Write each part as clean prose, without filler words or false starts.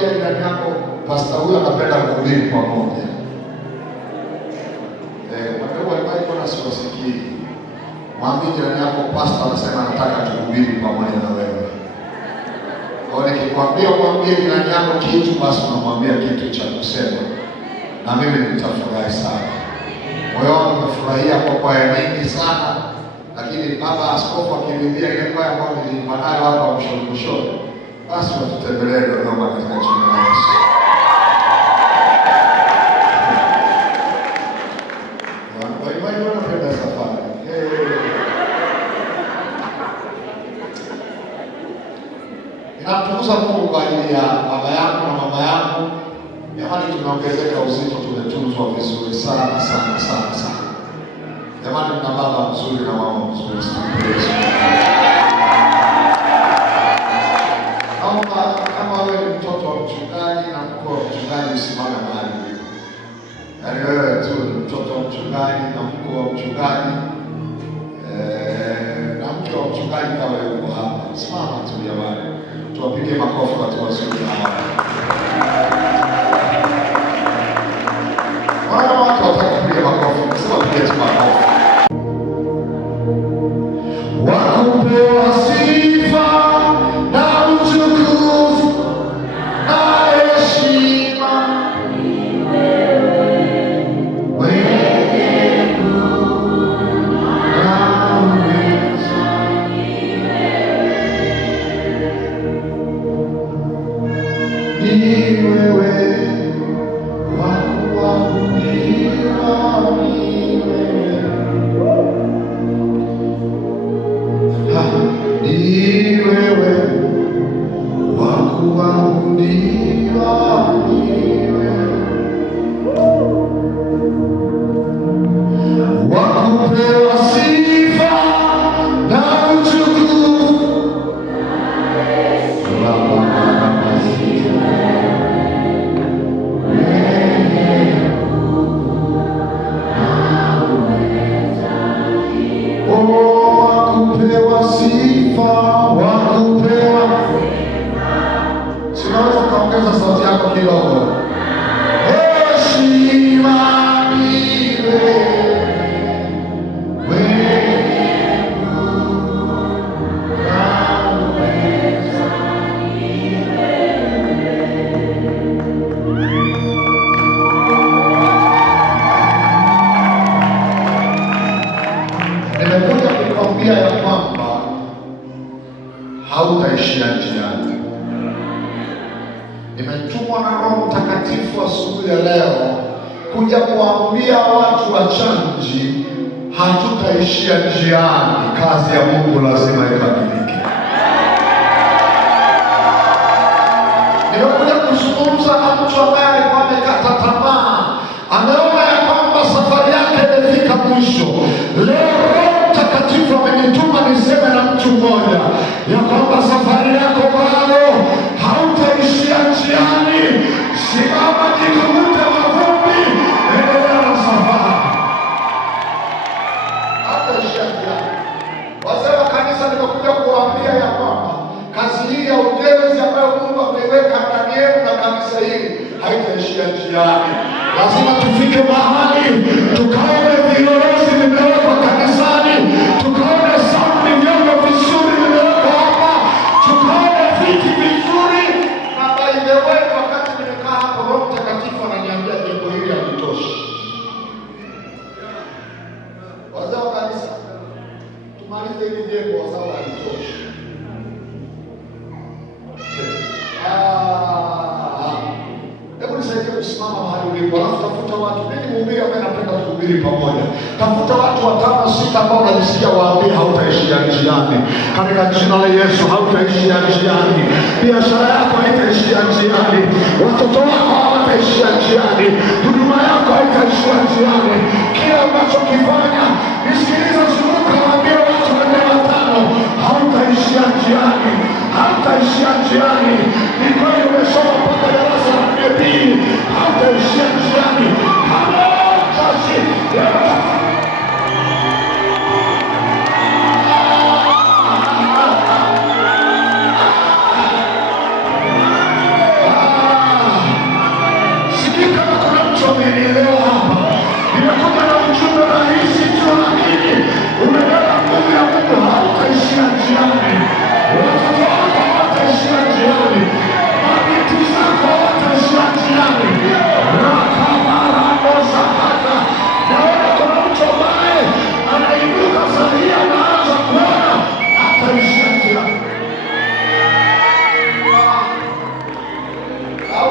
mwambie jirani yako, pastor huyu anapenda kuhubiri pamoja. Kwa siwasikii. Mwambie jirani yako, pastor anasema anataka tuhubiri pamoja na wewe. Kwa nikikwambia mwambie jirani yako kitu, basi unamwambia kitu cha kusema. Na mimi nitafurahi sana. Moyo wangu umefurahia kwa kwaya nyingi sana. Lakini baba askofu akiridhia ile kwaya ambayo niliimba nayo hapa mwishoni, basi watutembelee Dodoma katika jina la Yesu. Ninamtukuza Mungu kwa ajili ya baba yangu na mama yangu. Jamani, tumeongezeka uzito, tumetunzwa vizuri sana sana sana sana. Jamani, tuna baba mzuri na mama mzuri sana. Kama wewe ni mtoto wa mchungaji na mke wa mchungaji, usimame mahali ulipo. Yaani wewe tu ni mtoto wa mchungaji na mke wa mchungaji, na mke wa mchungaji kama yuko hapa, simama tu jamani. Tuwapige makofi watu wazuri hawa. Wao watu wataka kupiga makofi, sema piga tu makofi. Wakupewa sifa na utukufu na heshima ni wewe, mwenye nguvu na uweza ni wewe, wa kuabudiwa ni wewe. Ni wewe, wa kuabudiwa ni wewe, wa kupewa sifa na utukufu sauti yako kidogo. Heshima ni wewe, mwenye nguvu na uweza ni wewe. Nimekuja kukwambia ya kwamba hautaishia njiani. Nimetumwa na Roho Mtakatifu asubuhi ya leo kuja kuambia watu wachanji, hatutaishia njiani. Kazi ya Mungu lazima ikamilike. Nimekuja kuzungumza na mtu ambaye alikuwa amekata tamaa, ameona ya kwamba safari yake imefika mwisho. Leo Roho Mtakatifu amenituma niseme na mtu mmoja ya kwamba safari yako bado hautaishia njiani. Simama, jikute mavumbi, endelea na safari. Hautaishia njiani. Wazee wa kanisa, nimekuja kuwaambia ya kwamba kazi hii ya ujenzi ambayo Mungu ameiweka ndani yenu na kanisa hili haitaishia njiani. Lazima tufike mahali tukaone viyoyozi vimewekwa kanisani, tukaone sauti vyombo vizuri vimewekwa hapa, tukaone viti vizuri. Na by the way, wakati nimekaa hapo, Roho Mtakatifu ananiambia jambo hili halitoshi. Wazee wa kanisa, tumalize hili jengo, wazao halitoshi. Hebu nisaidie kusimama mahali ulipo, alafu tafuta watu. Mimi mhubiri ambaye napenda kuhubiri pamoja. Tafuta watu 5 6 ambao unajisikia waambie hautaishia njiani. Katika jina la Yesu, hautaishia njiani. Biashara yako haitaishia njiani. Watoto wako hawataishia njiani. Huduma yako haitaishia njiani. Kila unachokifanya, nisikilize, zunguka, waambie watu 5, hautaishia njiani. Hautaishia njiani. Ni kweli umesoma mpaka darasa la 4, hautaishia njiani.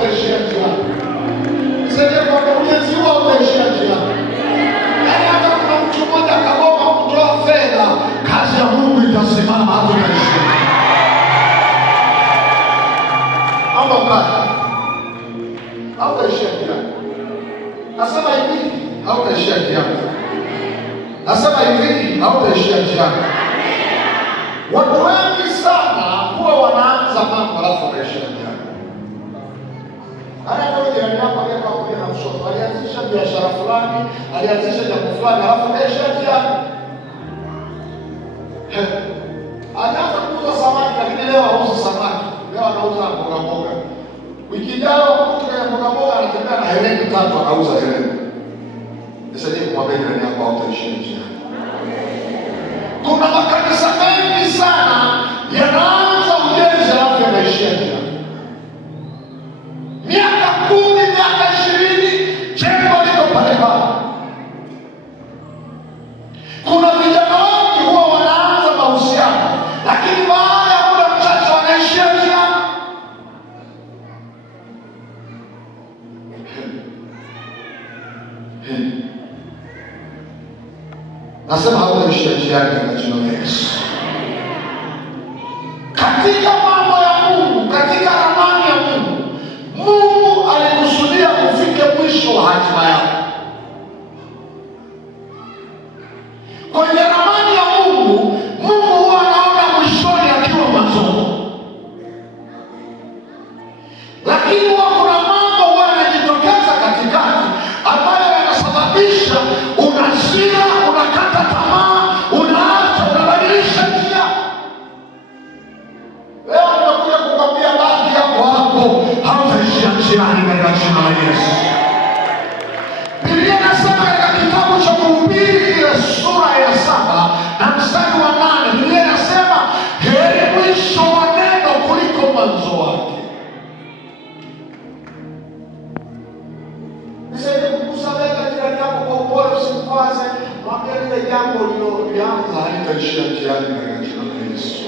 hautaishia njiani. Nisaidie kwamba ujenzi huo hautaishia njiani. Yaani hata kuna mtu mmoja akagoma kutoa fedha, kazi ya Mungu itasimama, hautaishia. Naomba mkae. Hautaishia njiani. Nasema hivi, hautaishia njiani. Nasema hivi, hautaishia njiani. Watu wengi sana huwa wanaanza mambo alafu wanaishia njiani. Hata kama jirani yako aliyekuwa na mshoto, alianzisha biashara fulani, alianzisha jambo fulani alafu kaishia njiani. Anaanza kuuza samaki lakini leo hauza samaki. Leo anauza mboga mboga. Wiki ijayo kutoka ya mboga mboga anatembea na hereni 3 anauza hereni. Nisaidie kumwambia jirani yako hautaishia njiani. Kuna makanisa mengi sana yanaanza ujenzi alafu yanaishia njiani. Miaka 10, miaka 20, jengo liko pale pale. Kuna vijana wengi huwa wanaanza mahusiano, lakini baada ya muda mchache wanaishia njiani. Nasema hautaishia njiani katika jina la Yesu. Katika mambo ya Mungu, katika ramani ya Mungu, Mungu alikusudia kufike mwisho wa hatima yako. Kwenye ramani ya Mungu, Mungu huwa anaona mwishoni akiwa mwanzoni. Lakini huwa kuna mambo huwa yanajitokeza katikati ambayo yanasababisha unashia, unakata tamaa, unaacha, unabadilisha njia. Leo nimekuja kukwambia baki yako hapo, hautaishia njiani katika jina la Yesu. Biblia inasema katika kitabu cha Mhubiri ile sura ya 7 na mstari wa 8, Biblia inasema heri mwisho wa neno kuliko mwanzo wake. Nisaidie kukusamehe jirani yako kwa upole, usimkwaze. Mwambie lile jambo ulilolianza halitaishia njiani katika jina la Yesu.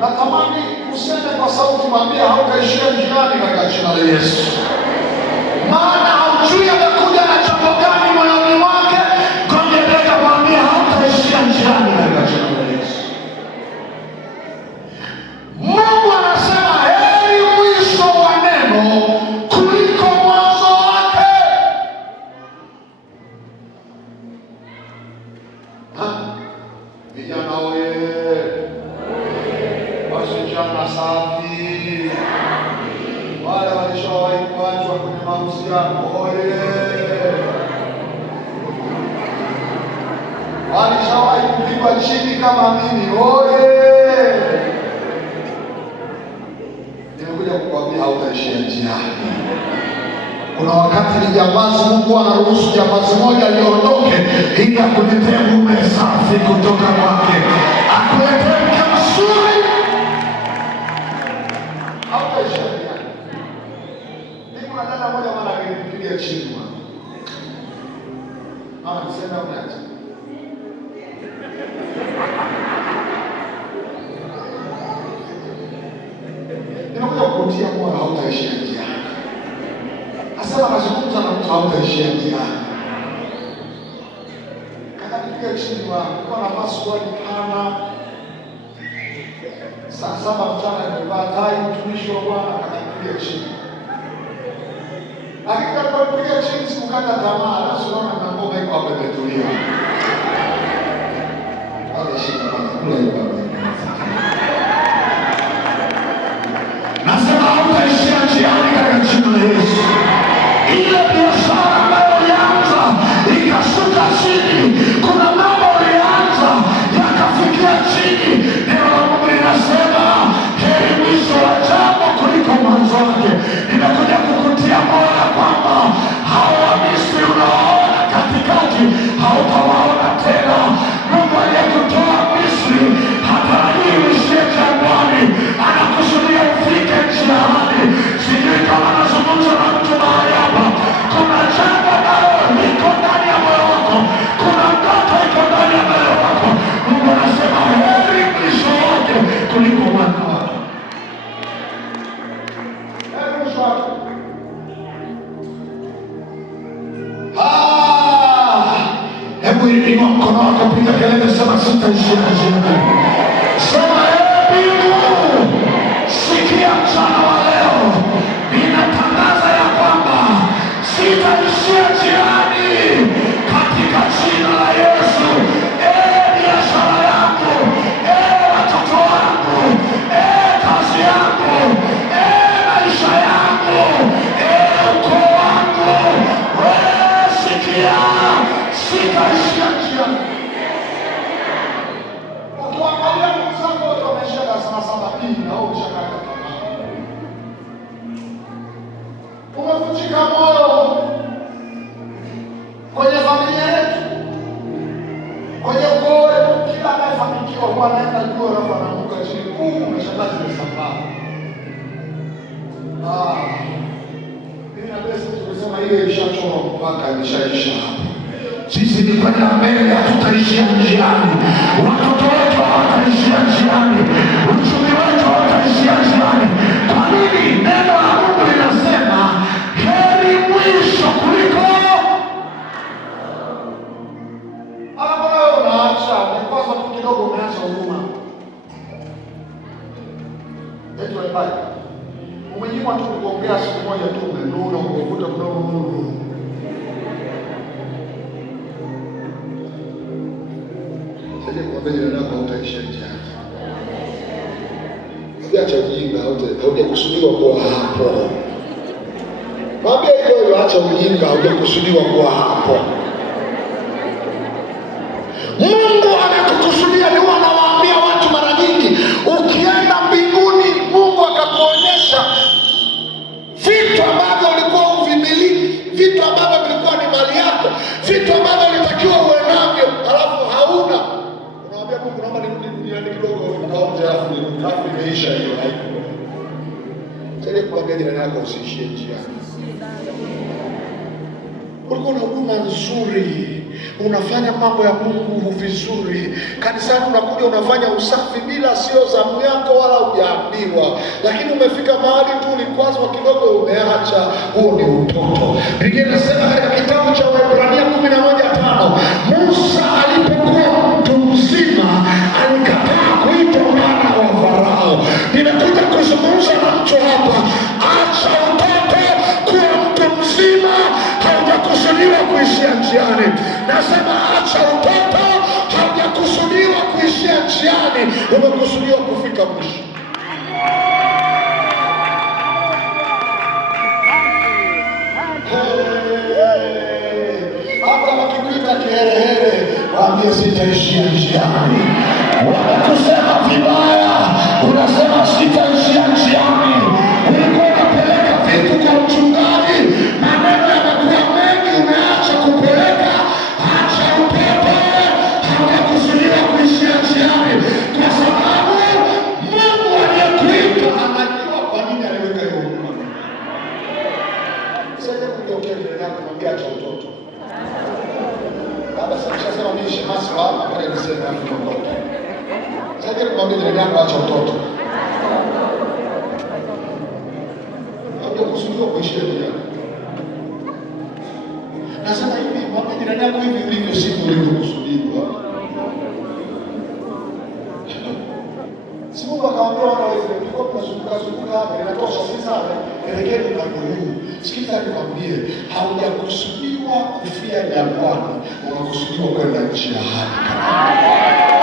Natamani useme kwa sauti, mwambie hautaishia njiani katika jina la Yesu. Maana haujui amekuja na jambo gani moyoni mwake. Ngoja mwambie hautaishia njiani katika jina la Yesu. Mungu anasema heri mwisho wa neno kuliko mwanzo wake. Vijana oye! Wasichana safi! Wale walishawahi kuachwa kwenye mahusiano oye! Walishawahi kupigwa chini kama mimi oye! Nimekuja kukwambia hautaishia njiani. Kuna wakati ni jambazi, Mungu anaruhusu jambazi moja liondoke ili akuletee mume safi kutoka kwake, akuletee mke mzuri. Hautaishia njiani. Kuna dada moja mara alinipigia chini mwana. Mama nisema unaje? Nimekuja kukutia moyo hautaishia njiani. Asema nazungumza na mtu hautaishia njiani. Akanipigia chini mwana, kwa nafasi kwa pana. Saa 7 mchana nimevaa tai, mtumishi wa Bwana akanipigia chini. Lakini alipopiga chini sikukata tamaa, alafu naona na ngoma iko hapo imetulia. Wale shika kwanza kula hiyo baba. Nasema hautaishia njiani katika jina la Yesu. Ile biashara ambayo ulianza ikashuka chini, kuna mambo ulianza yakafikia chini. Neno la Mungu linasema heri mwisho wa jambo kuliko mwanzo wake. Nimekuja kukutia moyo kwamba hao wa Misri unaoona katikati hautawaona tena. Mungu aliyekutoa Misri hatarajii uishie jangwani, anakusudia ufike njiani. Sijui kama nazungumza na mtu mahali hapa. Kuna jambo ambalo liko ndani ya moyo wako. Kuna wake. Hebu inua mkono wako, piga kelele, sema sitaishia njiani. Sema Mungu, sikia mchana wa leo, ninatangaza ya kwamba sitaishia njiani katika jina la Yesu. Biashara yangu, watoto wangu, kazi yangu, maisha yangu, ukoo wangu, sikia, sitaishia njiani. Ukiangalia ndugu zako wote wameishia darasa 7B na wewe umeshakata tamaa. Umevunjika moyo kwenye familia yetu, kwenye ukoo wetu. Kila anayefanikiwa huwa anaenda juu alafu anaanguka chini. Umeshangaa zimesambaa. Mimi na Besi tumesema ile ishachoma mpaka imeshaisha hapa. Sisi ni kwenda mbele, hatutaishia njiani. Watoto wetu hawataishia njiani, uchumi wetu hawataishia njiani. Kwa nini? Neno la Mungu linasema heri mwisho kuliko. Mbona wewe unaacha? Kwanza tu kidogo umeacha huduma. Eti waibaki. Umenyimwa tu kuongea siku moja tu, umenuna, umevuta mdomo. Mbele yako utaisha njiani. Acha ujinga, haujakusudiwa kuwa hapo. Mwambie hivyo, acha ujinga, haujakusudiwa kuwa hapo. Mungu anakukusudia. Ni wanawaambia watu mara nyingi, ukienda mbinguni Mungu akakuonyesha vitu ambavyo ulikuwa uvimiliki, vitu ambavyo vilikuwa ni mali yako, vitu ambavyo ulitakiwa uwe navyo, alafu hauna. Unamwambia Mungu, naomba nirudi duniani kidogo nikaonje, alafu imeisha hiyo. Haiko. Sasa kuambia jirani yako usiishie njiani. Ulikuwa na huduma nzuri, unafanya mambo ya Mungu vizuri, kanisani unakuja unafanya usafi bila sio zamu yako wala hujaambiwa, lakini umefika mahali tu ulikwazwa kidogo umeacha. Huo ni utoto. Biblia inasema katika kitabu cha Waebrania 11:5, Musa alipokuwa mtu mzima alikataa kuitwa mwana wa Farao. Nimekuja kuzungumza na mtu hapa, acha utoto. Kuwa mtu mzima haujakusudiwa kuishia njiani. Nasema acha utoto, haujakusudiwa kuishia njiani, umekusudiwa kufika mwisho. Hata wakikuita kiherehere, waambie sitaishia njiani. Wanakusema vibaya, unasema sitaishia njiani. Ulikuwa unapeleka vitu kwa mchungaji, maneno yanakuwa mengi, umeacha kupeleka. Acha utoto, haujakusudiwa kuishia njiani, kwa sababu Mungu aliyekuita anajua kwa nini aliweka hiyo huduma. Sasa kugeukia mbele yako, mwambie acha utoto. Baba sasa sema mimi shemasi hapa, ngoja niseme hapo utoto. Sasa kumwambia jirani yako acha utoto. Haujakusudiwa kuishia njiani. Nasema hivi, mwambie jirani yako hivi ulivyo siku ulivyokusudiwa. Si Mungu akawaambia wana wa Israeli, kwa tunazunguka hapa, inatosha sasa, elekeni upande huu. Sikiza nikwambie, haujakusudiwa kufia jangwani, unakusudiwa kwenda nchi ya ahadi.